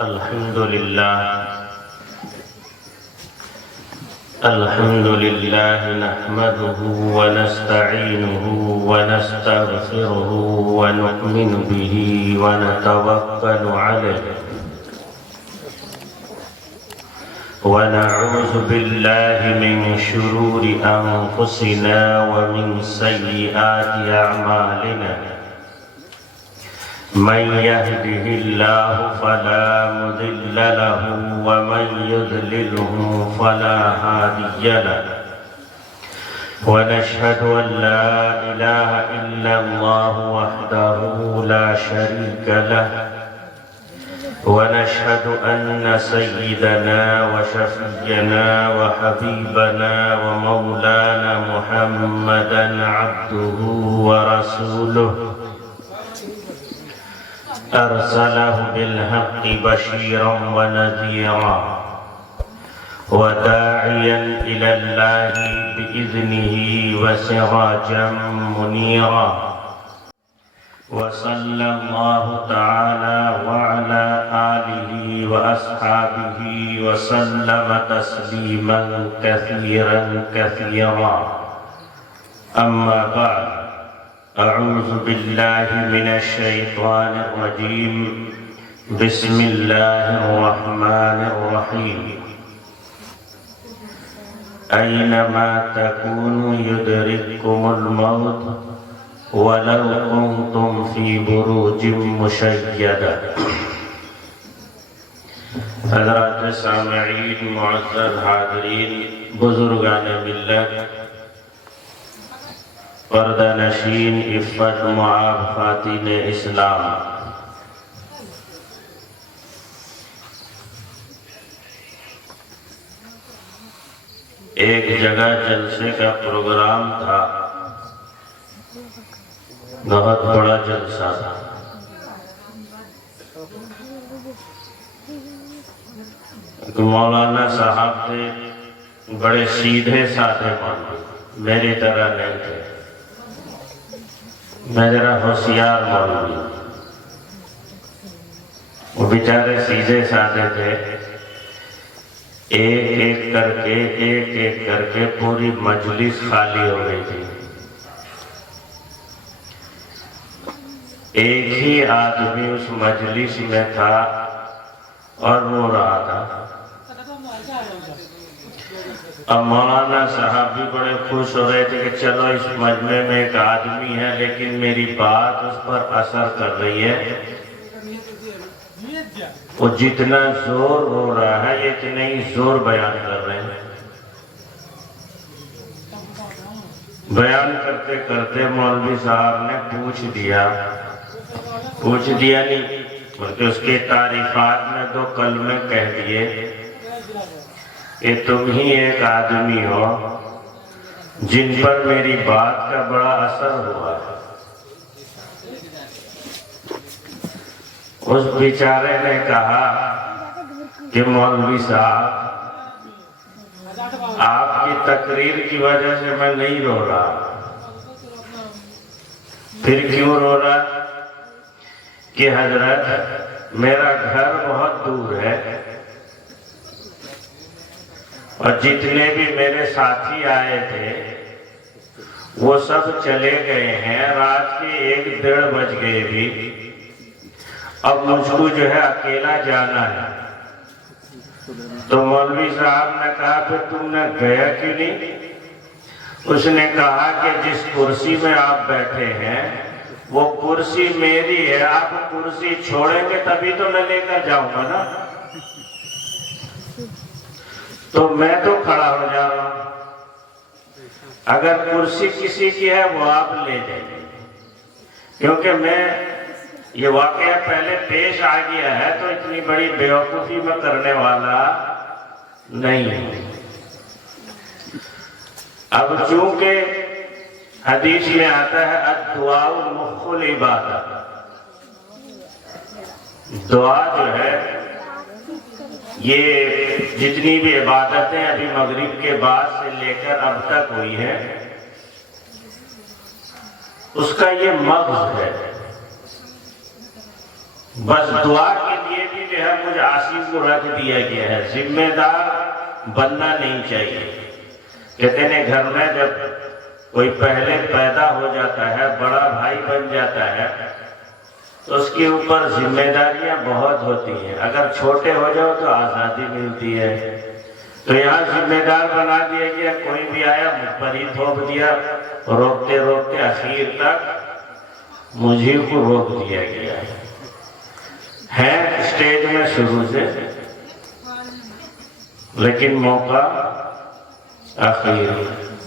الحمد لله نحمده ونستعينه ونستغفره ونؤمن به ونتوكل عليه ونعوذ بالله من شرور أنفسنا ومن سيئات أعمالنا من يهده الله فلا مضل له ومن يضلله فلا هادي له ونشهد أن لا إله إلا الله وحده لا شريك له ونشهد أن سيدنا وشفينا وحبيبنا ومولانا محمدا عبده ورسوله أرسله بالحق بشيرا ونذيرا وداعيا إلى الله بإذنه وسراجا منيرا وصلى الله تعالى وعلى آله وأصحابه وسلم تسليما كثيرا كثيرا أما بعد أعوذ بالله من الشيطان الرجيم بسم الله الرحمن الرحيم أينما تكونوا يدرككم الموت ولو كنتم في بروج مشيدة. حضرات سامعین، معزز حاضرین، بزرگان ملت، پردہ نشین، عفت معاب خواتین اسلام، ایک جگہ جلسے کا پروگرام تھا، بہت بڑا جلسہ تھا۔ ایک مولانا صاحب تھے، بڑے سیدھے سادھے مولوی، میری طرح نہیں تھے، میں ذرا ہوشیار مولوی۔ وہ بیچارے سیدھے سادھے تھے، ایک ایک کر کے پوری مجلس خالی ہو گئی تھی۔ ایک ہی آدمی اس مجلس میں تھا اور رو رہا تھا۔ اب مولانا صاحب بھی بڑے خوش ہو رہے تھے کہ چلو اس مجمع میں ایک آدمی ہے لیکن میری بات اس پر اثر کر رہی ہے۔ وہ جتنا زور رو رہا ہے اتنے ہی زور بیان کر رہے ہیں۔ بیان کرتے کرتے مولوی صاحب نے پوچھ دیا نہیں بلکہ اس کے تعریفات میں دو کلمے کہہ دیے کہ تم ہی ایک آدمی ہو جن پر میری بات کا بڑا اثر ہوا ہے۔ اس بیچارے نے کہا کہ مولوی صاحب، آپ کی تقریر کی وجہ سے میں نہیں رو رہا۔ پھر کیوں رو رہا؟ کہ حضرت میرا گھر بہت دور ہے اور جتنے بھی میرے ساتھی آئے تھے وہ سب چلے گئے ہیں، رات کے 1-1:30 بج گئے بھی، اب مجھ کو جو ہے اکیلا جانا ہے۔ تو مولوی صاحب نے کہا پھر تم نے گیا کیوں نہیں؟ اس نے کہا کہ جس کرسی میں آپ بیٹھے ہیں وہ کرسی میری ہے، آپ کرسی چھوڑیں گے تبھی تو میں لے کر جاؤں گا نا، تو میں تو کھڑا ہو جا رہا ہوں، اگر کرسی کسی کی ہے وہ آپ لے جائیں گے، کیونکہ میں یہ واقعہ پہلے پیش آ گیا ہے تو اتنی بڑی بیوقوفی میں کرنے والا نہیں ہوں۔ اب چونکہ حدیث میں آتا ہے الدعاء مخ العبادہ، دعا جو ہے یہ جتنی بھی عبادتیں ابھی مغرب کے بعد سے لے کر اب تک ہوئی ہیں اس کا یہ مغز ہے۔ بس دعا کے لیے بھی جو ہے ہے مجھ عاصی کو رکھ دیا گیا ہے، ذمہ دار بننا نہیں چاہیے۔ کہتے ہیں گھر میں جب کوئی پہلے پیدا ہو جاتا ہے، بڑا بھائی بن جاتا ہے، تو اس کے اوپر ذمہ داریاں بہت ہوتی ہیں۔ اگر چھوٹے ہو جاؤ تو آزادی ملتی ہے۔ تو یہاں ذمہ دار بنا دیا گیا، کوئی بھی آیا مجھ پر ہی تھوپ دیا، روکتے روکتے آخر تک مجھے کو روک دیا گیا ہے اسٹیج میں شروع سے، لیکن موقع آخر۔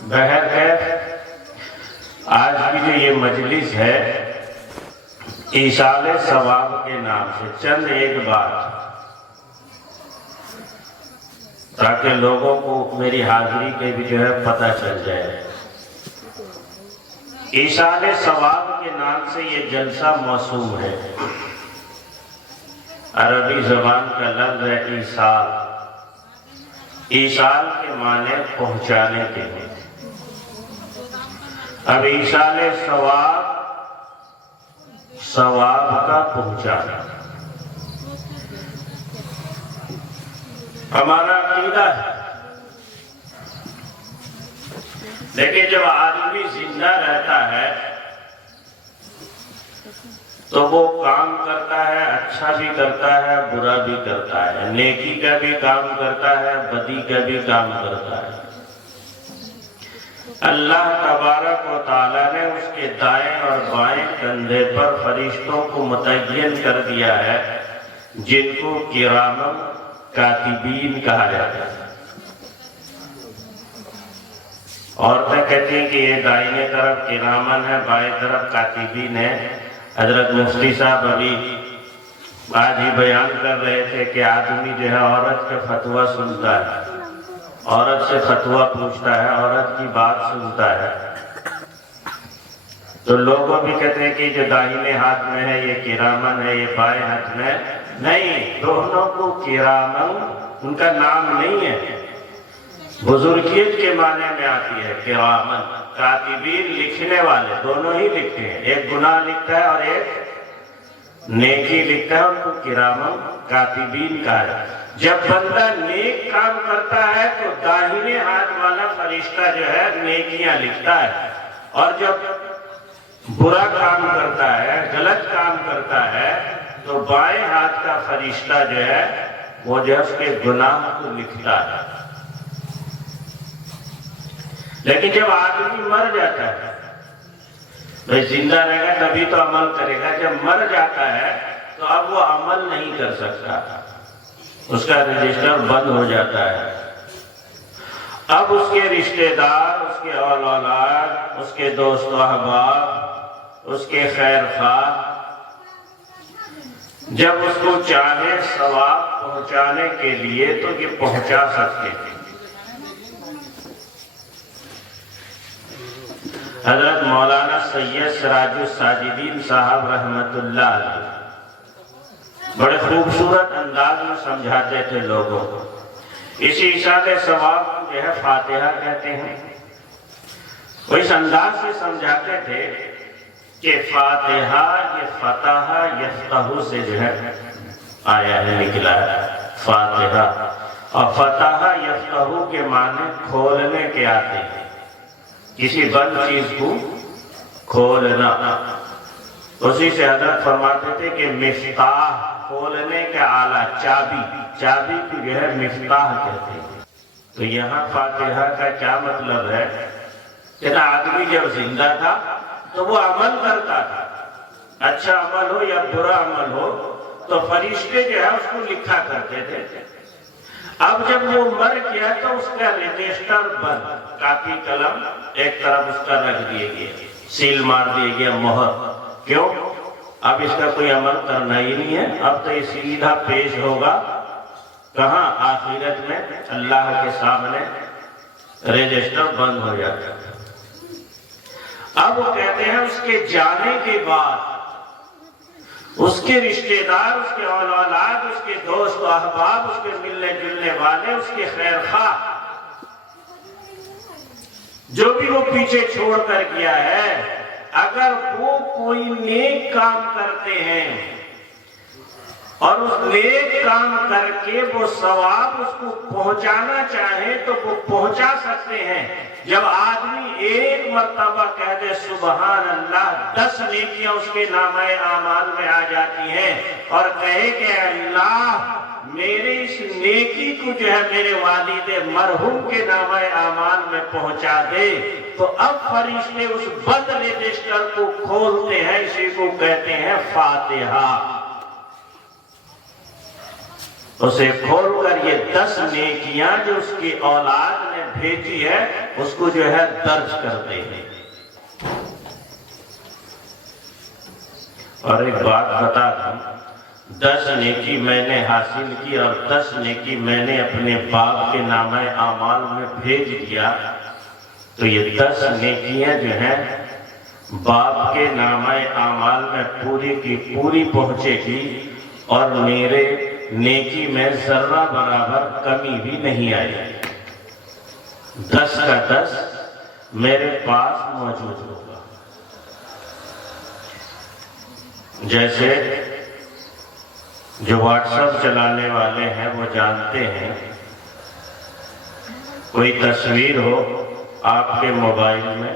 بہرکیف آج کی جو یہ مجلس ہے ایصال ثواب کے نام سے، چند ایک بات تاکہ لوگوں کو میری حاضری کے بھی جو ہے پتہ چل جائے۔ ایصال ثواب کے نام سے یہ جلسہ موسوم ہے۔ عربی زبان کا لفظ ہے ایصال۔ ایصال کے معنی پہنچانے کے ہیں۔ اب ایصال ثواب، ثواب کا پہنچانا ہمارا عقیدہ ہے۔ لیکن جب آدمی زندہ رہتا ہے تو وہ کام کرتا ہے، اچھا بھی کرتا ہے، برا بھی کرتا ہے، نیکی کا بھی کام کرتا ہے، بدی کا بھی کام کرتا ہے۔ اللہ تبارک و تعالیٰ نے اس کے دائیں اور بائیں کندھے پر فرشتوں کو متعین کر دیا ہے، جن کو کرام کاتبین کہا جاتا ہے۔ عورتیں کہتی ہیں کہ یہ دائیں طرف کرامن ہے، بائیں طرف کاتبین ہے۔ حضرت مفتی صاحب ابھی آج ہی بیان کر رہے تھے کہ آدمی جو ہے عورت کے فتویٰ سنتا ہے، عورت سے فتویٰ پوچھتا ہے، عورت کی بات سنتا ہے۔ تو لوگوں بھی کہتے ہیں کہ جو داہنے ہاتھ میں ہے یہ کرامن ہے، یہ بائیں ہاتھ میں نہیں۔ دونوں کو کرامن ان کا نام نہیں ہے، بزرگیت کے معنی میں آتی ہے کرامن۔ کاتبین لکھنے والے، دونوں ہی لکھتے ہیں، ایک گناہ لکھتا ہے اور ایک نیکی لکھتا ہے، ان کو کرامن کاتبین کہا جاتا ہے۔ جب بندہ نیک کام کرتا ہے تو داہنے ہاتھ والا فرشتہ جو ہے نیکیاں لکھتا ہے، اور جب برا کام کرتا ہے، غلط کام کرتا ہے، تو بائیں ہاتھ کا فرشتہ جو ہے وہ جو ہے اس کے گناہ کو لکھتا ہے۔ لیکن جب آدمی مر جاتا ہے، بھئی زندہ رہے گا تبھی تو عمل کرے گا، جب مر جاتا ہے تو اب وہ عمل نہیں کر سکتا، اس کا رجسٹر بند ہو جاتا ہے۔ اب اس کے رشتہ دار، اس کے اولاد، اس کے دوست و احباب، اس کے خیر خواہ جب اس کو چاہے ثواب پہنچانے کے لیے تو یہ پہنچا سکتے ہیں۔ حضرت مولانا سید سراج الساجدین صاحب رحمت اللہ علیہ بڑے خوبصورت انداز میں سمجھاتے تھے لوگوں کو۔ اسی ایصال ثواب کو جو ہے فاتحہ کہتے ہیں۔ وہ اس انداز سے سمجھاتے تھے کہ فاتحہ یہ فتح یفتح سے جو ہے آیا ہے، نکلا ہے فاتحہ، اور فتح یفتح کے معنی کھولنے کے آتے ہیں، کسی بند چیز کو کھولنا۔ اسی سے حضرت فرماتے تھے کہ مفتاح، کھولنے کا آلہ، چابی، چابی کو جو ہے مفتاح کہتے ہیں۔ تو یہاں فاتحہ کا کیا مطلب ہے کہ آدمی جب زندہ تھا تو وہ عمل کرتا تھا، اچھا عمل ہو یا برا عمل ہو تو فرشتے جو ہے اس کو لکھا کرتے تھے۔ اب جب وہ مر گیا تو اس کا رجسٹر بند، کاپی قلم ایک طرف اس کا رکھ دیا گیا، سیل مار دیا گیا، مہر۔ کیوں؟ اب اس کا کوئی عمل کرنا ہی نہیں ہے، اب تو یہ سیدھا پیش ہوگا کہاں؟ آخرت میں اللہ کے سامنے رجسٹر بند ہو جاتا ہے۔ اب وہ کہتے ہیں اس کے جانے کے بعد اس کے رشتہ دار، اس کے اولاد، اس کے دوست و احباب، اس کے ملنے جلنے والے، اس کے خیر خواہ، جو بھی وہ پیچھے چھوڑ کر گیا ہے، اگر وہ کوئی نیک کام کرتے ہیں اور اس نیک کام کر کے وہ ثواب اس کو پہنچانا چاہیں تو وہ پہنچا سکتے ہیں۔ جب آدمی ایک مرتبہ کہہ دے سبحان اللہ، 10 نیکیاں اس کے نامہ اعمال میں آ جاتی ہیں، اور کہے کہ اللہ میری اس نیکی کو جو ہے میرے والد مرحوم کے نامہ اعمال میں پہنچا دے، تو اب فرشتے اس بد رجسٹر کو کھولتے ہیں، اسی کو کہتے ہیں فاتحہ۔ اسے کھول کر یہ 10 نیکیاں جو اس کی اولاد نے بھیجی ہے اس کو جو ہے درج کرتے ہیں۔ اور ایک بات بتا دوں، 10 نیکی میں نے حاصل کی اور 10 نیکی میں نے اپنے باپ کے نامہ اعمال میں بھیج دیا، تو یہ 10 نیکیاں جو ہیں باپ کے نامہ اعمال میں پوری کی پوری پہنچے گی، اور میرے نیکی میں ذرہ برابر کمی بھی نہیں آئی۔ 10 کا 10 میرے پاس موجود ہوگا۔ جیسے جو واٹس ایپ چلانے والے ہیں وہ جانتے ہیں، کوئی تصویر ہو آپ کے موبائل میں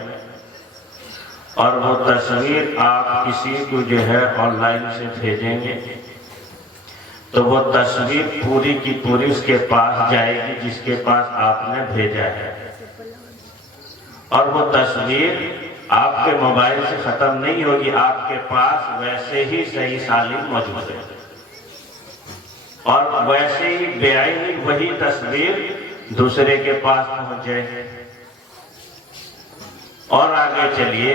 اور وہ تصویر آپ کسی کو جو ہے آن لائن سے بھیجیں گے تو وہ تصویر پوری کی پوری اس کے پاس جائے گی جس کے پاس آپ نے بھیجا ہے، اور وہ تصویر آپ کے موبائل سے ختم نہیں ہوگی، آپ کے پاس ویسے ہی صحیح سالم موجود ہے، اور ویسے ہی بے عینی وہی تصویر دوسرے کے پاس پہنچ جائے۔ اور آگے چلیے،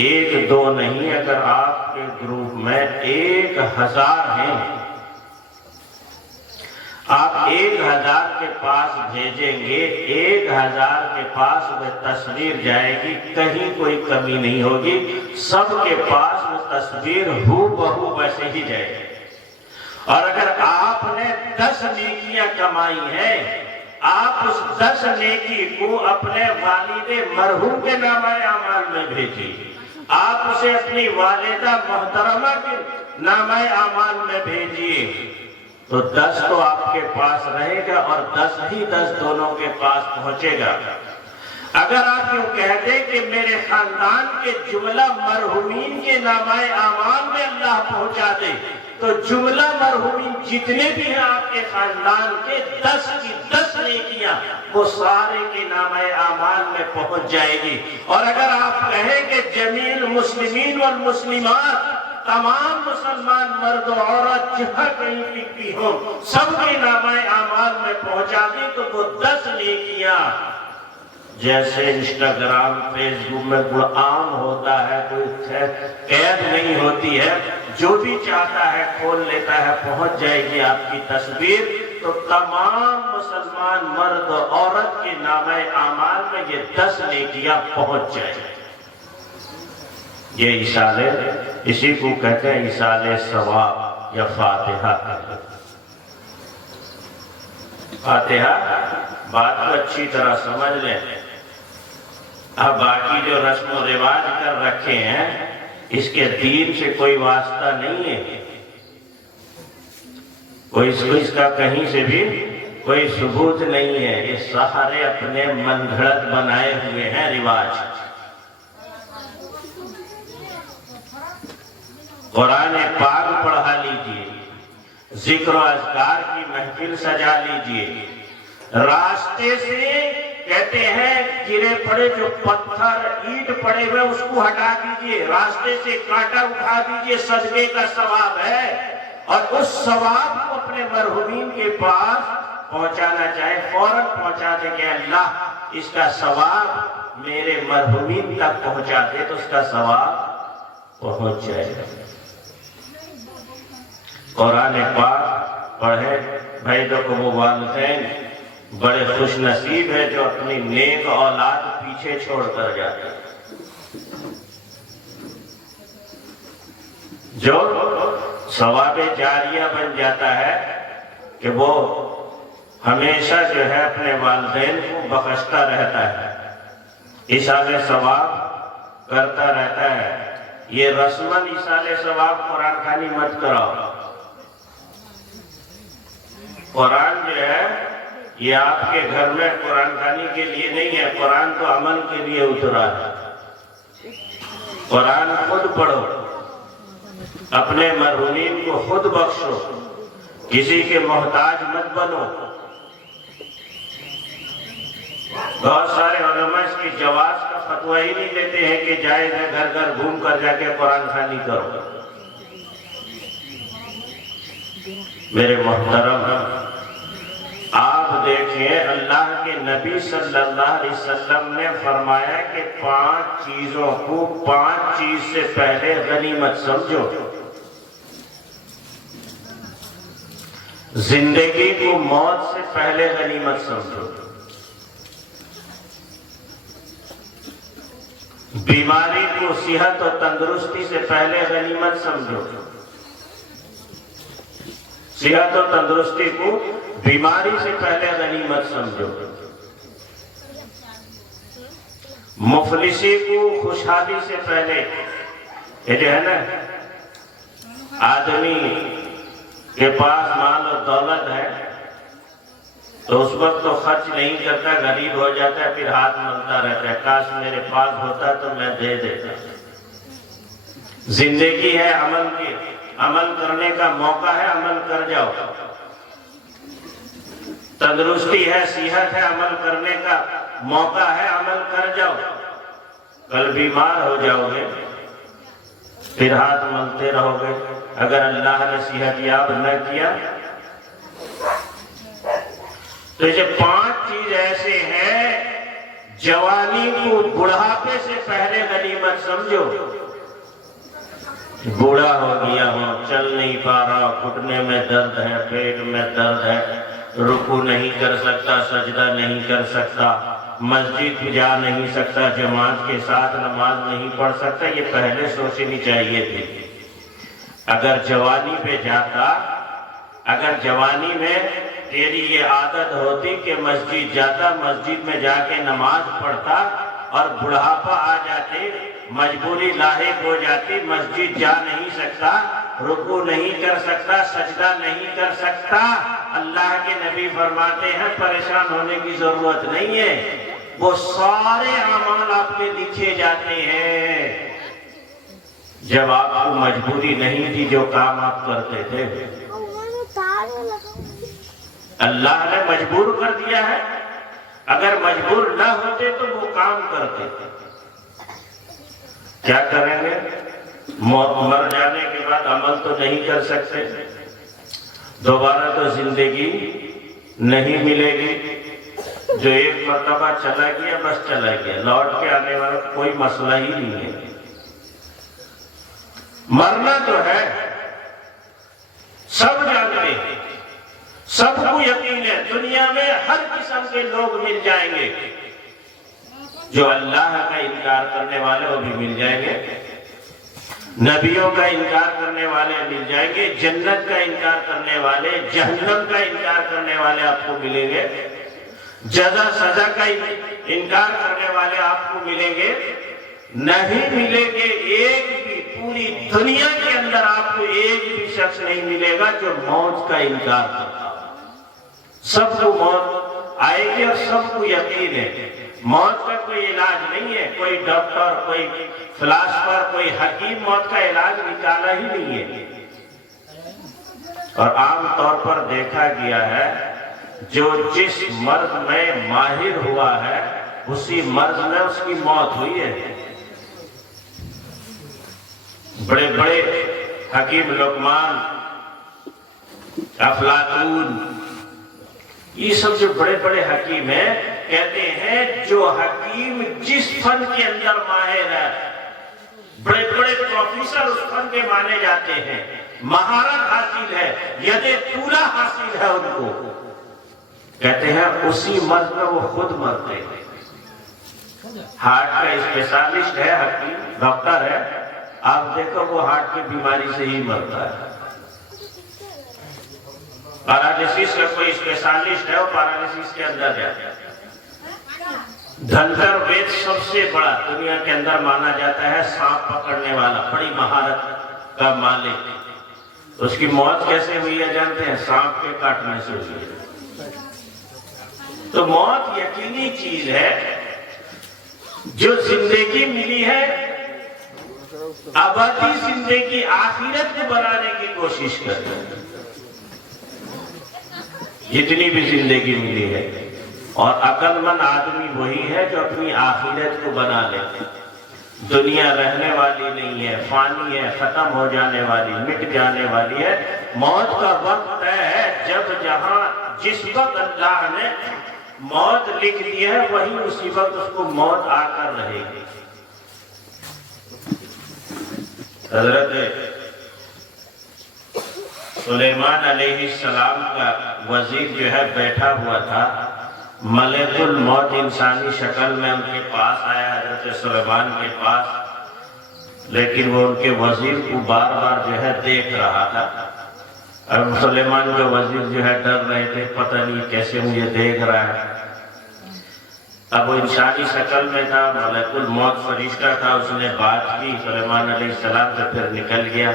1 2 نہیں، اگر آپ کے گروپ میں 1000 ہیں، آپ 1000 کے پاس بھیجیں گے، 1000 کے پاس وہ تصویر جائے گی، کہیں کوئی کمی نہیں ہوگی، سب کے پاس وہ تصویر ہو بہو ویسے ہی جائے گی۔ اور اگر آپ نے 10 نیکیاں کمائی ہیں، آپ اس 10 نیکی کو اپنے والد مرحوم کے نامہ اعمال میں بھیجیے، آپ اسے اپنی والدہ محترمہ کے نامہ اعمال میں بھیجیے، تو 10 تو آپ کے پاس رہے گا اور 10 ہی 10 دونوں کے پاس پہنچے گا۔ اگر آپ یوں کہہ دیں کہ میرے خاندان کے جملہ مرحومین کے نامہ اعمال میں اللہ پہنچا دے، تو جملہ مرحومین جتنے بھی ہیں آپ کے خاندان کے 10 کی 10 نیکیاں وہ سارے کے نامہ اعمال میں پہنچ جائے گی۔ اور اگر آپ کہیں کہ جمیل مسلمین والمسلمات، تمام مسلمان مرد و عورت جہاں کہیں بھی ہوں سب کے نامہ اعمال میں پہنچا دی، تو وہ 10 نیکیاں جیسے انسٹاگرام فیس بک میں کوئی عام ہوتا ہے، کوئی قید نہیں ہوتی ہے، جو بھی چاہتا ہے کھول لیتا ہے، پہنچ جائے گی آپ کی تصویر، تو تمام مسلمان مرد و عورت کے نامہ اعمال میں یہ 10 نیکیاں پہنچ جائیں گی۔ یہ ایصال، اسی کو کہتے ہیں ایصال ثواب یا فاتحہ۔ فاتحہ بات کو اچھی طرح سمجھ لیں۔ اب باقی جو رسم و رواج کر رکھے ہیں اس کے دین سے کوئی واسطہ نہیں ہے، اس کا کہیں سے بھی کوئی ثبوت نہیں ہے، یہ سارے اپنے من گھڑت بنائے ہوئے ہیں رواج۔ قرآن پاک پڑھا لیجئے، ذکر و اذکار کی محفل سجا لیجئے، راستے سے کہتے ہیں گرے پڑے جو پتھر اینٹ پڑے ہوئے اس کو ہٹا دیجئے، راستے سے کانٹا اٹھا دیجئے، صدقے کا ثواب ہے، اور اس ثواب کو اپنے مرحومین کے پاس پہنچانا چاہے فوراً پہنچا دے کہ اللہ اس کا ثواب میرے مرحومین تک پہنچا دے، تو اس کا ثواب پہنچ جائے گا۔ قرآن پاک پڑھے بھائی، تو وہ والدین بڑے خوش نصیب ہے جو اپنی نیک اولاد پیچھے چھوڑ کر جاتے ہیں، جو ثواب جاریہ بن جاتا ہے کہ وہ ہمیشہ جو ہے اپنے والدین کو بخشتا رہتا ہے، ایصال ثواب کرتا رہتا ہے۔ یہ رسماً ایصال ثواب قرآن خوانی مت کراؤ، قرآن جو ہے یہ آپ کے گھر میں قرآن خوانی کے لیے نہیں ہے، قرآن تو عمل کے لیے اترا ہے۔ قرآن خود پڑھو، اپنے مرحومین کو خود بخشو، کسی کے محتاج مت بنو۔ بہت سارے علماء اس کی جواز کا فتویٰ ہی نہیں دیتے ہیں کہ جائز ہے گھر گھر گھوم کر جا کے قرآن خوانی کرو۔ میرے محترم، آپ دیکھیں اللہ کے نبی صلی اللہ علیہ وسلم نے فرمایا کہ 5 چیزوں کو 5 چیز سے پہلے غنیمت سمجھو۔ زندگی کو موت سے پہلے غنیمت سمجھو، بیماری کو صحت اور تندرستی سے پہلے غنیمت سمجھو، صحت اور تندرستی کو بیماری سے پہلے غنیمت سمجھو، مفلسی کو خوشحالی سے پہلے۔ یہ جو ہے نا آدمی کے پاس مال اور دولت ہے تو اس وقت تو خرچ نہیں کرتا، غریب ہو جاتا ہے، پھر ہاتھ ملتا رہتا ہے، کاش میرے پاس ہوتا تو میں دے دیتا۔ زندگی ہے عمل کی، عمل کرنے کا موقع ہے، عمل کر جاؤ۔ تندرستی ہے، صحت ہے، عمل کرنے کا موقع ہے، عمل کر جاؤ۔ کل بیمار ہو جاؤ گے پھر ہاتھ ملتے رہو گے اگر اللہ نے صحت یاب نہ کیا۔ تو یہ 5 چیز ایسے ہیں، جوانی کو بڑھاپے سے پہلے غنیمت سمجھو۔ بوڑھا ہو گیا ہوں، چل نہیں پا رہا، گھٹنے میں درد ہے، پیٹ میں درد ہے، رکوع نہیں کر سکتا، سجدہ نہیں کر سکتا، مسجد جا نہیں سکتا، جماعت کے ساتھ نماز نہیں پڑھ سکتا، یہ پہلے سوچنی چاہیے تھی۔ اگر جوانی پہ جاتا، اگر جوانی میں تیری یہ عادت ہوتی کہ مسجد جاتا، مسجد میں جا کے نماز پڑھتا، اور بڑھاپا آ جاتے، مجبوری لاحق ہو جاتی، مسجد جا نہیں سکتا، رکوع نہیں کر سکتا، سجدہ نہیں کر سکتا، اللہ کے نبی فرماتے ہیں پریشان ہونے کی ضرورت نہیں ہے، وہ سارے اعمال آپ کے لکھے جاتے ہیں۔ جب آپ کو مجبوری نہیں تھی جو کام آپ کرتے تھے، اللہ نے مجبور کر دیا ہے، اگر مجبور نہ ہوتے تو وہ کام کرتے تھے۔ کیا کریں گے؟ مر جانے کے بعد عمل تو نہیں کر سکتے، دوبارہ تو زندگی نہیں ملے گی، جو ایک مرتبہ چلا گیا بس چلا گیا، لوٹ کے آنے والا کوئی مسئلہ ہی نہیں ہے۔ مرنا تو ہے، سب جانتے ہیں، سب کو یقین ہے، دنیا میں ہر قسم کے لوگ مل جائیں گے، جو اللہ کا انکار کرنے والے وہ بھی مل جائیں گے، نبیوں کا انکار کرنے والے مل جائیں گے، جنت کا انکار کرنے والے، جہنم کا انکار کرنے والے آپ کو ملیں گے، جزا سزا کا انکار کرنے والے آپ کو ملیں گے، نہیں ملیں گے ایک بھی، پوری دنیا کے اندر آپ کو ایک بھی شخص نہیں ملے گا جو موت کا انکار کرتا۔ سب کو موت آئے گی اور سب کو یقین ہے، موت کا کوئی علاج نہیں ہے، کوئی ڈاکٹر، کوئی فلاسفر، کوئی حکیم موت کا علاج نکالا ہی نہیں ہے۔ اور عام طور پر دیکھا گیا ہے جو جس مرض میں ماہر ہوا ہے اسی مرض میں اس کی موت ہوئی ہے۔ بڑے بڑے حکیم لقمان، افلاطون، یہ سب جو بڑے بڑے حکیم ہیں کہتے ہیں جو حکیم جس فن کے اندر ماہر ہے، بڑے بڑے پروفیسر اس فن کے مانے جاتے ہیں، مہارت حاصل ہے، ید طولہ حاصل ہے ان کو، کہتے ہیں اسی مرض میں وہ خود مرتے ہیں۔ ہارٹ کا اسپیشلسٹ ہے، حکیم ڈاکٹر ہے، آپ دیکھو وہ ہارٹ کی بیماری سے ہی مرتا ہے۔ پیرالائسس کا کوئی اسپیشلسٹ ہے، وہ پیرالائسس کے اندر جاتا ہے۔ دھنکر وید سب سے بڑا دنیا کے اندر مانا جاتا ہے، سانپ پکڑنے والا، بڑی مہارت کا مالک، اس کی موت کیسے ہوئی ہے جانتے ہیں؟ سانپ کے کاٹنے سے ہوئی ہے۔ تو موت یقینی چیز ہے۔ جو زندگی ملی ہے ابدی زندگی آخرت کو بنانے کی کوشش کرتے ہیں، جتنی بھی زندگی ملی ہے۔ اور عقل مند آدمی وہی ہے جو اپنی آخرت کو بنا لیتے۔ دنیا رہنے والی نہیں ہے، فانی ہے، ختم ہو جانے والی، مٹ جانے والی ہے۔ موت کا وقت ہے جب جہاں جس وقت اللہ نے موت لکھ دی ہے وہی اسی وقت اس کو موت آ کر رہے گی۔ حضرت سلیمان علیہ السلام کا وزیر جو ہے بیٹھا ہوا تھا، ملک الموت انسانی شکل میں ان کے پاس آیا، حضرت سلیمان کے پاس، لیکن وہ ان کے وزیر کو بار بار جو ہے دیکھ رہا تھا۔ اب سلیمان کے وزیر جو ہے ڈر رہے تھے، پتہ نہیں کیسے مجھے دیکھ رہا ہے۔ اب وہ انسانی شکل میں تھا، ملک الموت فرشتہ تھا، اس نے بات کی سلیمان علیہ السلام سے، پھر نکل گیا۔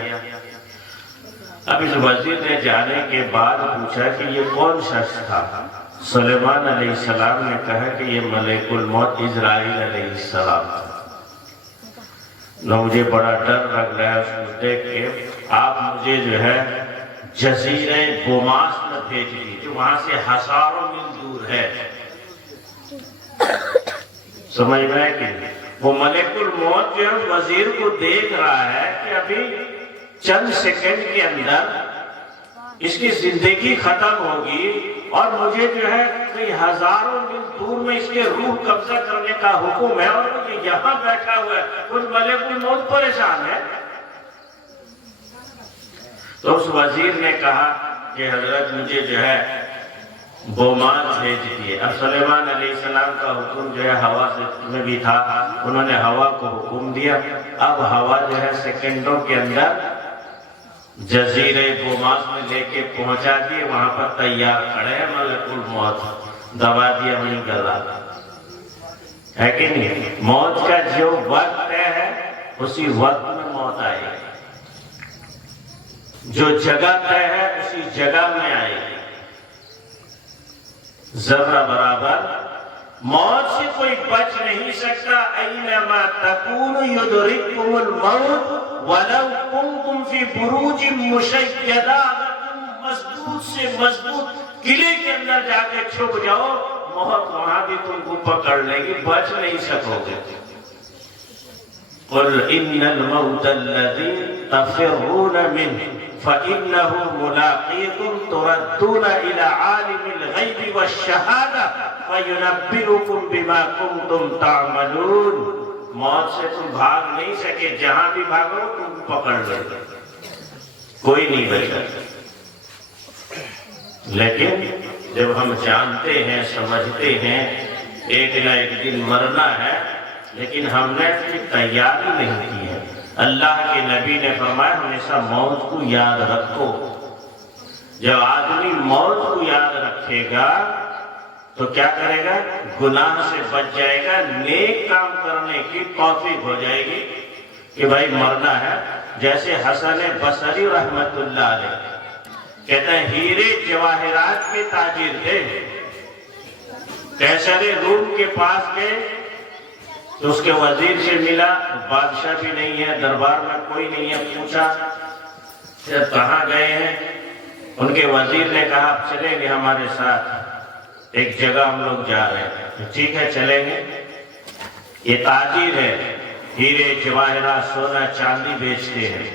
اب اس وزیر نے جانے کے بعد پوچھا کہ یہ کون شخص تھا؟ سلیمان علیہ السلام نے کہا کہ یہ ملک الموت عزرائیل علیہ السلام تھا۔ نہ مجھے بڑا ڈر لگ رہا ہے اس کو دیکھ کے، آپ مجھے جو ہے جزیرہ بوماس میں بھیج دیجیے، وہاں سے ہزاروں میل دور ہے۔ سمجھ میں کہ وہ ملک الموت جو ہے وزیر کو دیکھ رہا ہے کہ ابھی چند سیکنڈ کے اندر اس کی زندگی ختم ہوگی، اور مجھے جو ہے کئی ہزاروں میل دور میں اس کے روح قبضہ کرنے کا حکم ہے، اور یہ یہاں بیٹھا ہوا ہے۔ کچھ ملک الموت پریشان ہے۔ تو اس وزیر نے کہا کہ حضرت مجھے جو ہے بوماس بھیج دیے۔ اب سلیمان علیہ السلام کا حکم جو ہے ہوا میں بھی تھا، انہوں نے ہوا کو حکم دیا۔ اب ہوا جو ہے سیکنڈوں کے اندر جزیرہ بوماس میں لے کے پہنچا دیے، وہاں پر تیار کھڑے ہیں ملک الموت، دبا دیا وہیں گلا۔ ہے کہ نہیں؟ موت کا جو وقت ہے اسی وقت میں موت آئے گی، جو جگہ طے ہے اسی جگہ میں آئے گی۔ ذرہ برابر موت سے کوئی بچ نہیں سکتا۔ اینما تکون یدرککم الموت ولو کنتم فی بروج مشیدہ، اگر تم مضبوط سے مضبوط قلعے کے اندر جا کے چھپ جاؤ، موت وہاں بھی تم کو پکڑ لے گی، بچ نہیں سکو گے۔ قل ان الموت الذی تفرون منه فإنه ملاقيكم تردون إلى عالم الغيب والشهادة فينبئكم بما كنتم تعملون۔ موت سے تم بھاگ نہیں سکے، جہاں بھی بھاگو تم پکڑ لے گا، کوئی نہیں بچا۔ لیکن جب ہم جانتے ہیں، سمجھتے ہیں ایک نہ ایک دن مرنا ہے، لیکن ہم نے تیاری نہیں کی ہے۔ اللہ کے نبی نے فرمایا ہمیشہ موت کو یاد رکھو۔ جب آدمی موت کو یاد رکھے گا تو کیا کرے گا؟ گناہ سے بچ جائے گا، نیک کام کرنے کی توفیق ہو جائے گی کہ بھائی مرنا ہے۔ جیسے حسن بصری رحمت اللہ علیہ کہتے ہیں ہیرے جواہرات کے تاجر تھے، قیصر روم کے پاس گئے تو اس کے وزیر سے ملا، بادشاہ بھی نہیں ہے، دربار میں کوئی نہیں ہے، پوچھا جب کہاں گئے ہیں؟ ان کے وزیر نے کہا آپ چلیں گے ہمارے ساتھ، ایک جگہ ہم لوگ جا رہے ہیں۔ ٹھیک ہے چلیں گے۔ یہ تاجر ہے، ہیرے جواہرات سونا چاندی بیچتے ہیں،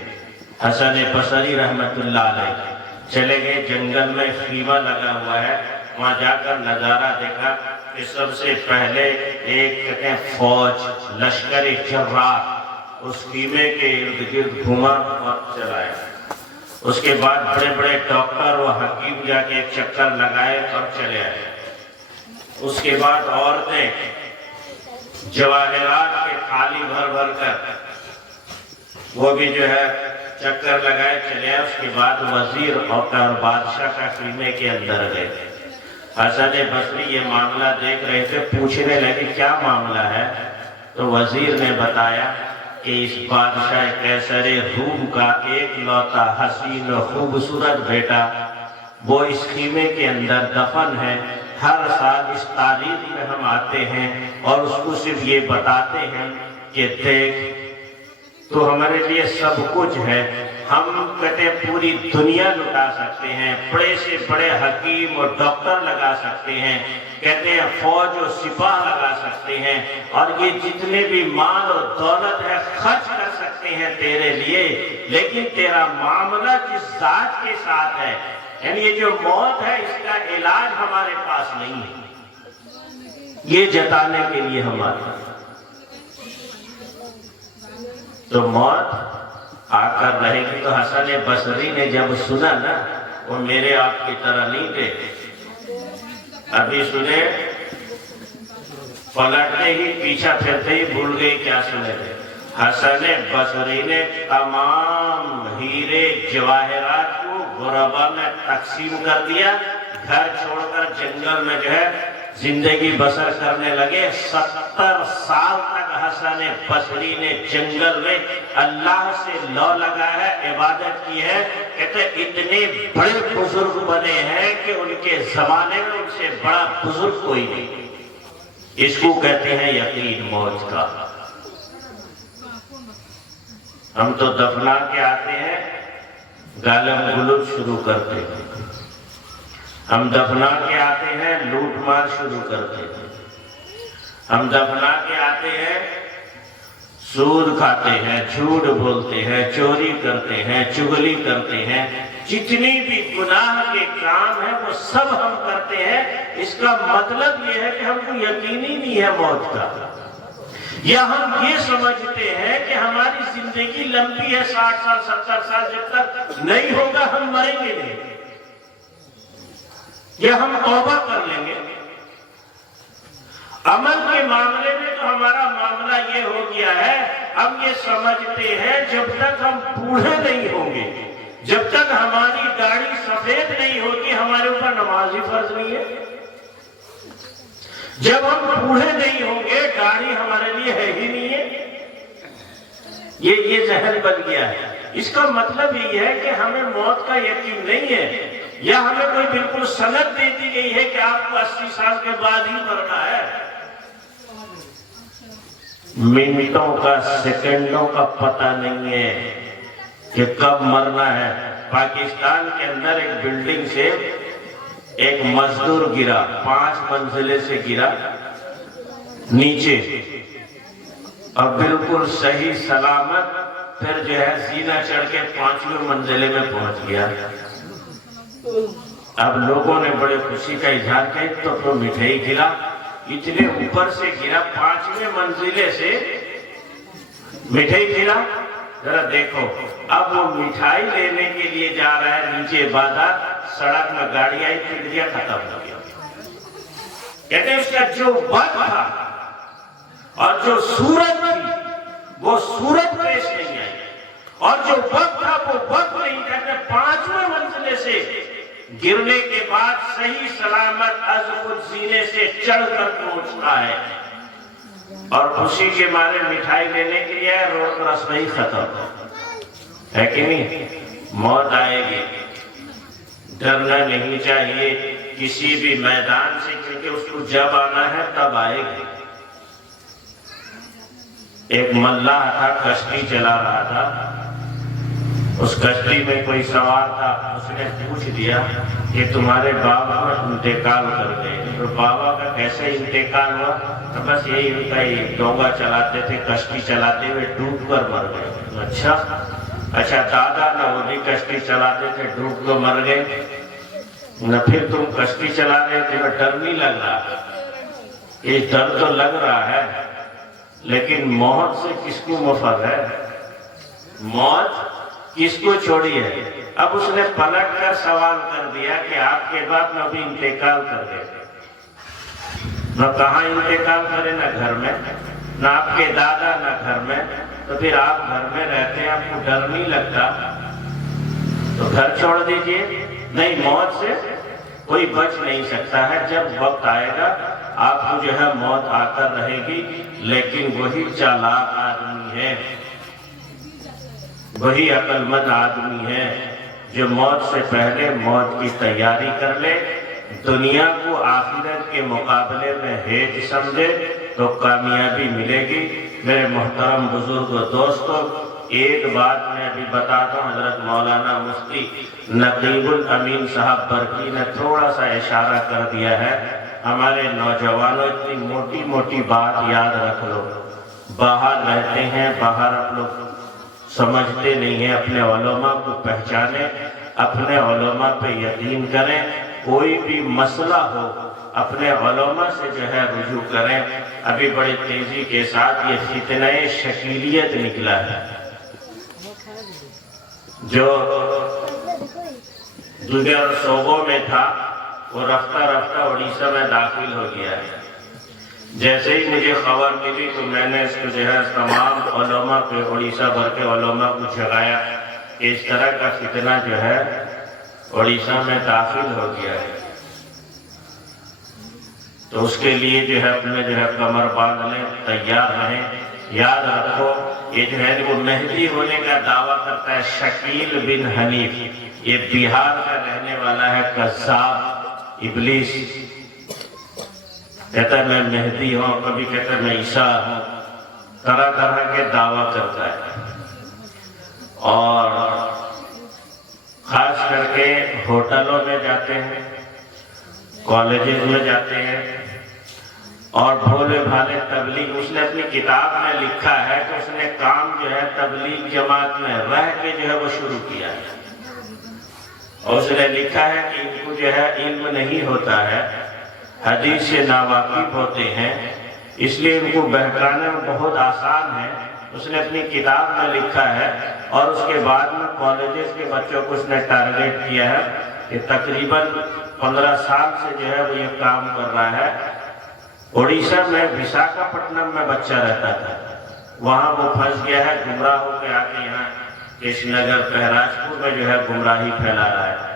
حسن بصری رحمت اللہ علیہ۔ چلے گئے، جنگل میں خیمہ لگا ہوا ہے، وہاں جا کر نظارہ دیکھا کہ سب سے پہلے ایک کہتے ہیں فوج، لشکر جرار اس خیمے کے ارد گرد گھوما اور چلایا۔ اس کے بعد بڑے بڑے ڈاکٹر و حکیم جا کے ایک چکر لگائے اور چلے آئے۔ اس کے بعد عورتیں جواہرات کے تھالی بھر بھر کر وہ بھی جو ہے چکر لگائے چلے آئے۔ اس کے بعد وزیر اور بادشاہ کا خیمے کے اندر گئے۔ حسن بصری یہ معاملہ دیکھ رہے تھے، پوچھنے لگے کیا معاملہ ہے؟ تو وزیر نے بتایا کہ اس بادشاہ قیصر روم کا ایک لوتا حسین و خوبصورت بیٹا وہ اس خیمے کے اندر دفن ہے. ہر سال اس تاریخ میں ہم آتے ہیں اور اس کو صرف یہ بتاتے ہیں کہ دیکھ تو ہمارے لیے سب کچھ ہے. ہم کہتے ہیں پوری دنیا لٹا سکتے ہیں، بڑے سے بڑے حکیم اور ڈاکٹر لگا سکتے ہیں، کہتے ہیں فوج و سپاہ لگا سکتے ہیں، اور یہ جتنے بھی مال اور دولت ہے خرچ کر سکتے ہیں تیرے لیے، لیکن تیرا معاملہ جس ذات کے ساتھ ہے، یعنی یہ جو موت ہے اس کا علاج ہمارے پاس نہیں ہے. یہ جتانے کے لیے ہم آتے ہیں. تو موت آ کر رہے گی. تو حسن بصری نے جب سنا نا، وہ میرے آپ کی طرح نہیں تھے، ابھی سنے پلٹتے ہی پیچھا پھرتے ہی بھول گئے کیا سنے تھے. حسن بصری نے تمام ہیرے جواہرات کو غربا میں تقسیم کر دیا، گھر چھوڑ کر جنگل میں جو ہے زندگی بسر کرنے لگے. 70 سال تک حسن بصری نے جنگل میں اللہ سے لو لگا ہے، عبادت کی ہے. کہتے اتنے بڑے بزرگ بنے ہیں کہ ان کے زمانے میں ان سے بڑا بزرگ کوئی نہیں. اس کو کہتے ہیں یقین موت کا. ہم تو دفنا کے آتے ہیں، گالم گلوچ شروع کرتے ہیں. ہم دفنا کے آتے ہیں، لوٹ مار شروع کرتے ہیں. ہم دفنا کے آتے ہیں، سود کھاتے ہیں، جھوٹ بولتے ہیں، چوری کرتے ہیں، چغلی کرتے ہیں. جتنی بھی گناہ کے کام ہیں وہ سب ہم کرتے ہیں. اس کا مطلب یہ ہے کہ ہم کو یقین ہی نہیں ہے موت کا، یا ہم یہ سمجھتے ہیں کہ ہماری زندگی لمبی ہے، 60 سال 70 سال، جب تک نہیں ہوگا ہم مریں گے نہیں، یا ہم توبہ کر لیں گے. عمل کے معاملے میں تو ہمارا معاملہ یہ ہو گیا ہے، ہم یہ سمجھتے ہیں جب تک ہم بوڑھے نہیں ہوں گے، جب تک ہماری داڑھی سفید نہیں ہوگی، ہمارے اوپر نماز ہی فرض نہیں ہے. جب ہم بوڑھے نہیں ہوں گے، داڑھی ہمارے لیے ہے ہی نہیں ہے. یہ ذہن بن گیا ہے. اس کا مطلب یہ ہے کہ ہمیں موت کا یقین نہیں ہے، یا ہمیں کوئی بالکل سند دے دی گئی ہے کہ آپ کو 80 سال کے بعد ہی مرنا ہے. منٹوں کا، سیکنڈوں کا پتہ نہیں ہے کہ کب مرنا ہے. پاکستان کے اندر ایک بلڈنگ سے ایک مزدور گرا، 5 منزلے سے گرا نیچے، اور بالکل صحیح سلامت پھر جو ہے سینہ چڑھ کے 5ویں منزلے میں پہنچ گیا. اب لوگوں نے بڑے خوشی کا اظہار کیا تو مٹھائی کھلا. اتنے اوپر سے گرا، 5ویں منزلے سے مٹھائی کھلا. ذرا دیکھو، اب وہ مٹھائی لینے کے لیے جا رہا ہے نیچے بازار، سڑک میں گاڑی آئی، پھٹ گیا، ختم ہو گیا. کہتے ہیں اس کا جو وقت تھا اور جو صورت تھی وہ صورت پیش نہیں آئی، اور جو وقت تھا وہ وقت نہیں. کہتے 5ویں منزلے سے گرنے کے بعد صحیح سلامت از خود سینے سے چڑھ کر پہنچتا ہے، اور خوشی کے مارے مٹھائی لینے کے لیے روڈ کراس میں ہی ختم ہے کہ نہیں. موت آئے گی، ڈرنا نہیں چاہیے کسی بھی میدان سے، کیونکہ اس کو جب آنا ہے تب آئے گی. ایک ملاح تھا، کشتی چلا رہا تھا. اس کشتی میں کوئی سوار تھا، اس نے پوچھ دیا کہ تمہارے بابا انتقال کر گئے. تو بابا کا کیسے انتقال ہوا؟ تو بس یہی ان کا ڈونگا چلاتے تھے، کشتی چلاتے ہوئے ڈوب کر مر گئے. اچھا دادا نہ وہ بھی کشتی چلاتے تھے، ڈوب کر مر گئے. نہ پھر تم کشتی چلا رہے تھے، ڈر نہیں لگ رہا؟ یہ ڈر تو لگ رہا ہے، لیکن موت سے کس کو مفر ہے؟ موت کس کو چھوڑی ہے؟ اب اس نے پلٹ کر سوال کر دیا کہ آپ کے بعد میں ابھی انتقال کر گئے. نہ کہاں انتقال کرے، نہ گھر میں، نہ آپ کے دادا نہ گھر میں. تو پھر آپ گھر میں رہتے ہیں، آپ کو ڈر نہیں لگتا؟ تو گھر چھوڑ دیجئے. نہیں، موت سے کوئی بچ نہیں سکتا ہے. جب وقت آئے گا آپ کو جو ہے موت آ کر رہے گی، لیکن وہی چالاک آدمی ہے وہی عقل مند آدمی ہے جو موت سے پہلے موت کی تیاری کر لے، دنیا کو آخرت کے مقابلے میں ہیج سمجھے تو کامیابی ملے گی۔ میرے محترم بزرگ و دوستو، ایک بات میں ابھی بتاتا ہوں، حضرت مولانا مفتی نقیب الامین صاحب برقی نے تھوڑا سا اشارہ کر دیا ہے۔ ہمارے نوجوانوں اتنی موٹی موٹی بات یاد رکھ لو، باہر رہتے ہیں، باہر آپ لوگ سمجھتے نہیں ہیں، اپنے علماء کو پہچانے، اپنے علماء پہ یقین کریں، کوئی بھی مسئلہ ہو اپنے علماء سے جو ہے رجوع کریں۔ ابھی بڑی تیزی کے ساتھ یہ فتنہ شکیلیت نکلا ہے جو دیگر صوبوں میں تھا، وہ رفتہ رفتہ اڑیسہ میں داخل ہو گیا ہے۔ جیسے ہی مجھے خبر ملی تو میں نے اس کو جو ہے تمام علماء پہ، اڑیسہ بھر کے علماء کو جگایا کہ اس طرح کا فتنہ جو ہے اڑیسہ میں داخل ہو گیا ہے، تو اس کے لیے جو ہے اپنے جو ہے کمر باندھ لیں، تیار رہیں۔ یاد رکھو، یہ جو ہے وہ مہدی ہونے کا دعویٰ کرتا ہے شکیل بن حنیف، یہ بہار کا رہنے والا ہے، کذاب ابلیس، کہتا ہے میں مہدی ہوں، کبھی کہتا ہے میں عیسیٰ ہوں، طرح طرح کے دعویٰ کرتا ہے۔ اور خاص کر کے ہوٹلوں میں جاتے ہیں، کالجز میں جاتے ہیں، اور بھولے بھالے تبلیغ، اس نے اپنی کتاب میں لکھا ہے کہ اس نے کام جو ہے تبلیغ جماعت میں رہ کے جو ہے وہ شروع کیا ہے، اور اس نے لکھا ہے کہ ان کو جو ہے علم نہیں ہوتا ہے، حدیث سے ناواقف ہوتے ہیں، اس لیے ان کو بہکانا بہت آسان ہے۔ اس نے اپنی کتاب میں لکھا ہے، اور اس کے بعد میں کالجز کے بچوں کو اس نے ٹارگیٹ کیا ہے کہ تقریباً 15 سال سے جو ہے وہ یہ کام کر رہا ہے۔ اڑیسہ میں وشاکھاپٹنم میں بچہ رہتا تھا، وہاں وہ پھنس گیا ہے، گمراہ ہو کے آ کے یہاں کش نگر بہراج پور میں جو ہے گمراہی پھیلا رہا ہے۔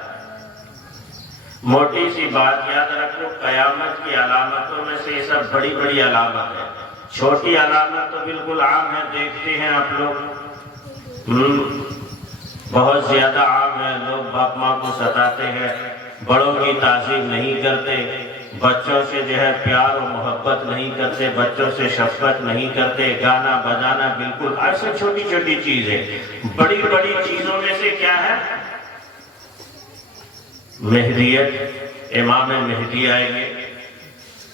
موٹی سی بات یاد رکھو، قیامت کی علامتوں میں سے یہ سب بڑی بڑی علامت ہے، چھوٹی علامت تو بالکل عام ہے، دیکھتے ہیں آپ لوگ، بہت زیادہ عام ہے، لوگ باپ ماں کو ستاتے ہیں، بڑوں کی تعظیم نہیں کرتے، بچوں سے جو ہے پیار و محبت نہیں کرتے، بچوں سے شفقت نہیں کرتے، گانا بجانا بالکل، ایسے چھوٹی چھوٹی چیزیں۔ بڑی بڑی چیزوں میں سے کیا ہے؟ مہدیت، امام مہدی آئیں گے،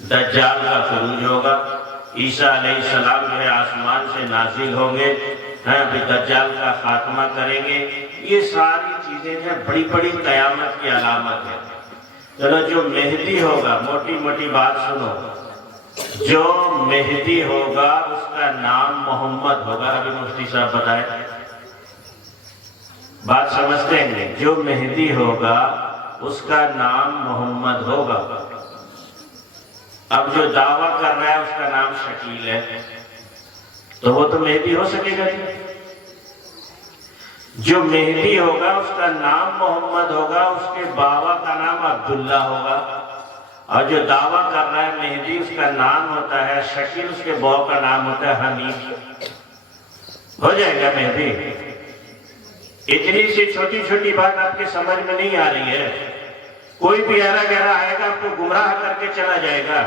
دجال کا خروج ہوگا، عیسیٰ علیہ السلام جو ہے آسمان سے نازل ہوں گے، پھر دجال کا خاتمہ کریں گے، یہ ساری چیزیں ہیں بڑی بڑی قیامت کی علامت ہے۔ چلو جو مہدی ہوگا، موٹی موٹی بات سنو، جو مہدی ہوگا اس کا نام محمد ہوگا۔ ابھی مفتی صاحب بتائیں، بات سمجھتے ہیں؟ جو مہدی ہوگا اس کا نام محمد ہوگا۔ اب جو دعویٰ کر رہا ہے اس کا نام شکیل ہے، تو وہ تو مہدی ہو سکے گا نہیں۔ جو مہدی ہوگا اس کا نام محمد ہوگا، اس کے بابا کا نام عبداللہ ہوگا، اور جو دعویٰ کر رہا ہے مہدی اس کا نام ہوتا ہے شکیل، اس کے باپ کا نام ہوتا ہے حنیف، ہو جائے گا مہدی۔ اتنی سی چھوٹی چھوٹی بات آپ کے سمجھ میں نہیں آ رہی ہے، کوئی بھی ایرا گہرا آئے گا آپ کو گمراہ کر کے چلا جائے گا،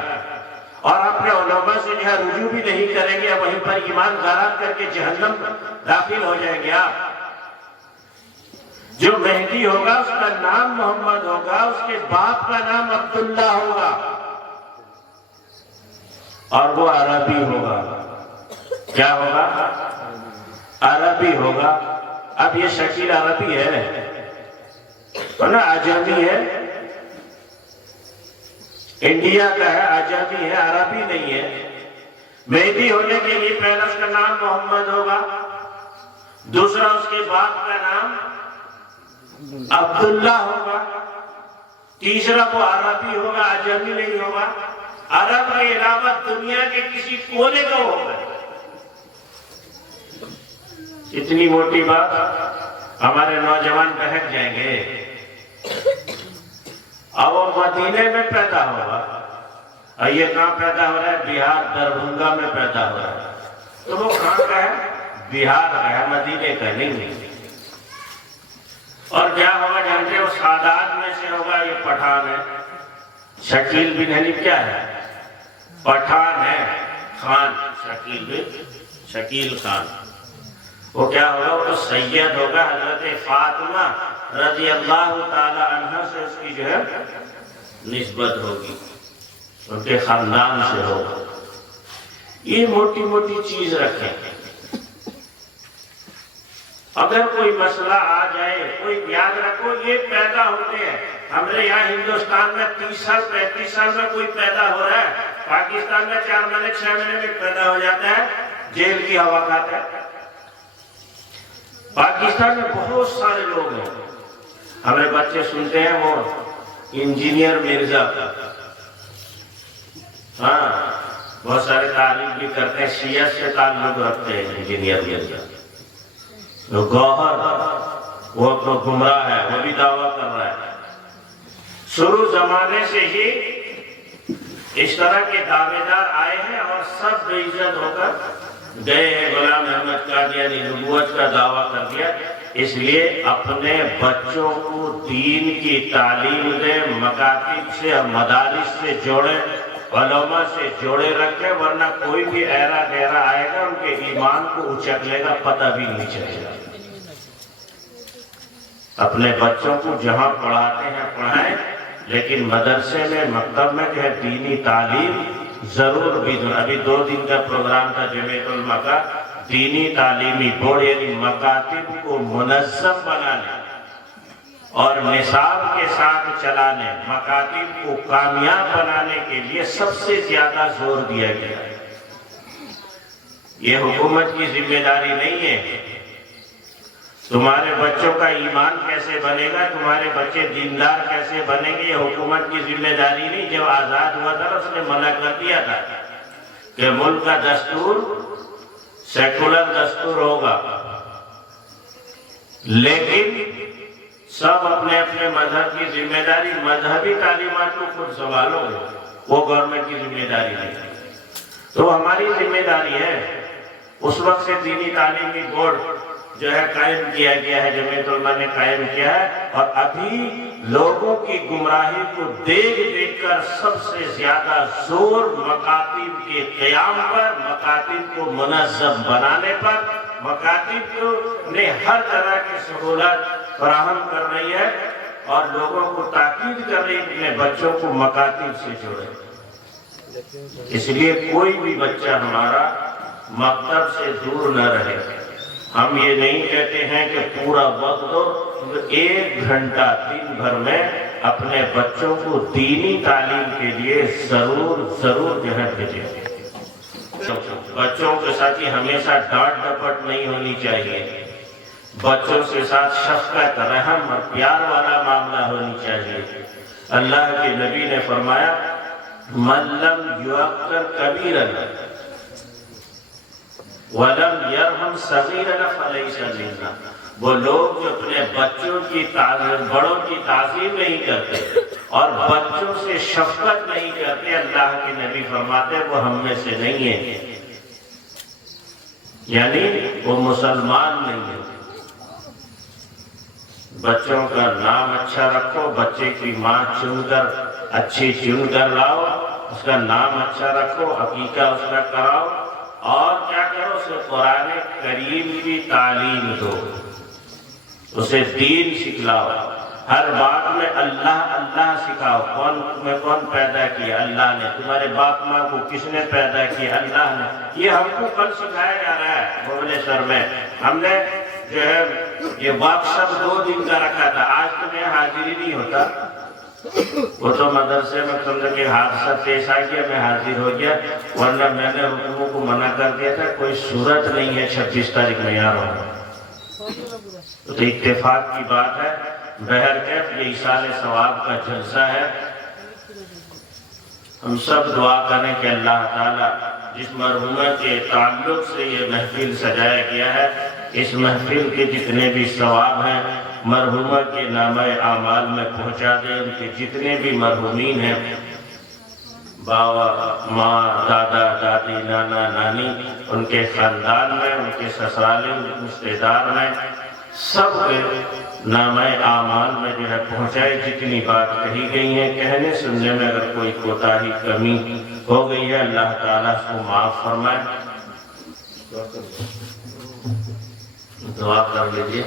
اور اپنے علماء سے جو ہے رجوع بھی نہیں کریں گے، وہیں پر ایمان غارت کر کے جہنم داخل ہو جائیں گے آپ۔ جو مہدی ہوگا اس کا نام محمد ہوگا، اس کے باپ کا نام عبداللہ ہوگا، اور وہ عربی ہوگا۔ کیا ہوگا؟ عربی ہوگا۔ اب یہ شکیل عربی ہے ورنہ عجمی ہے، انڈیا کا ہے، عجمی ہے، عربی نہیں ہے۔ مہدی ہونے کے لیے پہلا اس کا نام محمد ہوگا، دوسرا اس کے باپ کا نام عبداللہ ہوگا، تیسرا وہ عربی ہوگا، عجمی نہیں ہوگا، عرب کے علاوہ دنیا کے کسی کونے کا ہوگا۔ اتنی موٹی بات ہمارے نوجوان بہک جائیں گے۔ اب وہ مدینے میں پیدا ہوگا، اور یہ کہاں پیدا ہو رہا ہے؟ بہار دربھنگا میں پیدا ہو رہا ہے، تو وہ کہاں کا ہے؟ بہار کا ہے، مدینے کا نہیں ہے۔ اور کیا ہوا جانتے ہو؟ سادات میں سے ہوگا، یہ پٹھان ہے، شکیل بن حنیف کیا ہے؟ پٹھان ہے، خان شکیل خان، وہ کیا ہوگا؟ وہ تو سید ہوگا، حضرت فاطمہ رضی اللہ تعالی عنہ سے اس کی جو ہے نسبت ہوگی، ان کے خاندان سے ہوگا۔ یہ موٹی موٹی چیز رکھیں، اگر کوئی مسئلہ آ جائے، کوئی یاد رکھو یہ پیدا ہوتے ہیں ہمارے یہاں ہندوستان میں 30 سال 35 سال میں کوئی پیدا ہو رہا ہے، پاکستان میں 4 مہینے 6 مہینے میں پیدا ہو جاتا ہے، جیل کی ہوا کھاتا ہے۔ پاکستان میں بہت سارے لوگ ہیں، ہمارے بچے سنتے ہیں وہ انجینئر مرزا کا، ہاں بہت سارے تعریف بھی کرتے ہیں، شیعہ سے تعلق رکھتے ہیں انجینئر مرزا۔ گوہر وہ تو گمراہ ہے، وہ بھی دعویٰ کر رہا ہے۔ شروع زمانے سے ہی اس طرح کے دعوے دار آئے ہیں اور سب بے عزت ہو کر گئے ہیں۔ غلام احمد قادیانی نبوت کا دعویٰ کر دیا، اس لیے اپنے بچوں کو دین کی تعلیم دیں، مکاتب سے اور مدارس سے جوڑے، علماء سے جوڑے رکھے، ورنہ کوئی بھی ایرا غیرہ آئے گا ان کے ایمان کو اچک لے گا، پتہ بھی نہیں چلے گا۔ اپنے بچوں کو جہاں پڑھاتے ہیں پڑھائیں، لیکن مدرسے میں مکتب میں جو ہے دینی تعلیم ضرور بھی دوں۔ ابھی 2 دن کا پروگرام تھا جمعیت علماء کا، دینی تعلیمی بورڈ یعنی مکاتب کو منظم بنانے اور نصاب کے ساتھ چلانے، مکاتب کو کامیاب بنانے کے لیے سب سے زیادہ زور دیا گیا ہے۔ یہ حکومت کی ذمہ داری نہیں ہے۔ تمہارے بچوں کا ایمان کیسے بنے گا، تمہارے بچے دیندار کیسے بنیں گے، یہ حکومت کی ذمہ داری نہیں۔ جب آزاد ہوا تھا اس نے منع کر دیا تھا کہ ملک کا دستور سیکولر دستور ہوگا، لیکن سب اپنے اپنے مذہب کی ذمہ داری، مذہبی تعلیمات کو خود سنبھالو، وہ گورنمنٹ کی ذمہ داری نہیں۔ تو ہماری ذمہ داری ہے، اس وقت سے دینی تعلیمی بورڈ جو ہے قائم کیا گیا ہے، جمعیت علماء نے قائم کیا ہے، اور ابھی لوگوں کی گمراہی کو دیکھ دیکھ کر سب سے زیادہ زور مکاتب کے قیام پر، مکاتب کو منظم بنانے پر، مکاتب کو نے ہر طرح کی سہولت فراہم کر رہی ہے اور لوگوں کو تاکید کر رہی ہے کہ اپنے بچوں کو مکاتب سے جوڑے۔ اس لیے کوئی بھی بچہ ہمارا مکتب سے دور نہ رہے۔ ہم یہ نہیں کہتے ہیں کہ پورا وقت دو، 1 گھنٹہ دن بھر میں اپنے بچوں کو دینی تعلیم کے لیے ضرور جو ہے بھیجیں۔ بچوں کے ساتھ ہی ہمیشہ ڈانٹ ڈپٹ نہیں ہونی چاہیے، بچوں کے ساتھ شفقت، رحم اور پیار والا معاملہ ہونی چاہیے۔ اللہ کے نبی نے فرمایا من لم یعقر کبیرنا وَلَمْ يَرْحَمْ صَغِيرًا فَلَيْسَ مِنَّا۔ وہ لوگ جو اپنے بچوں کی تعظیم، بڑوں کی تعظیم نہیں کرتے اور بچوں سے شفقت نہیں کرتے، اللہ کے نبی فرماتے وہ ہم میں سے نہیں ہیں، یعنی وہ مسلمان نہیں ہیں۔ بچوں کا نام اچھا رکھو، بچے کی ماں چن کر اچھی چن کر لاؤ، اس کا نام اچھا رکھو، عقیقہ اس کا کراؤ، اور کیا کرو، اسے قرآن کریم کی تعلیم دو، اسے دین سکھلاؤ، ہر بات میں اللہ اللہ سکھاؤ۔ کون پیدا کیا؟ اللہ نے۔ تمہارے باپ ماں کو کس نے پیدا کیا؟ اللہ نے۔ یہ ہم کو کل سکھایا جا رہا ہے بھونیشور میں۔ ہم نے جو ہے یہ ورک شاپ 2 دن کا رکھا تھا، آج تو میں حاضر ہی نہیں ہوتا، وہ تو مدرسے میں سمجھ کے حادثہ پیش آ گیا، میں حاضر ہو گیا، ورنہ میں نے حکومت کو منع کر دیا تھا، کوئی صورت نہیں ہے 26 تاریخ میں آ رہا ہوں۔ تو اتفاق کی بات ہے، بہرکیف یہ ایصال ثواب کا جلسہ ہے۔ ہم سب دعا کریں کہ اللہ تعالیٰ جس مرحومہ کے تعلق سے یہ محفل سجایا گیا ہے، اس محفل کے جتنے بھی ثواب ہیں مرحومہ کے نامہ اعمال میں پہنچا دیں۔ ان کے جتنے بھی مرحومین ہیں، باوا، ماں، دادا، دادی، نانا، نانی، ان کے خاندان میں، ان کے سسرالے، رشتے دار میں، سب کے نامہ اعمال میں جو ہے پہنچائے، جتنی بات کہی گئی ہیں کہنے سننے میں اگر کوئی کوتاہی کمی ہو گئی ہے اللہ تعالیٰ اس کو معاف فرمائے. دعا کر لیجیے.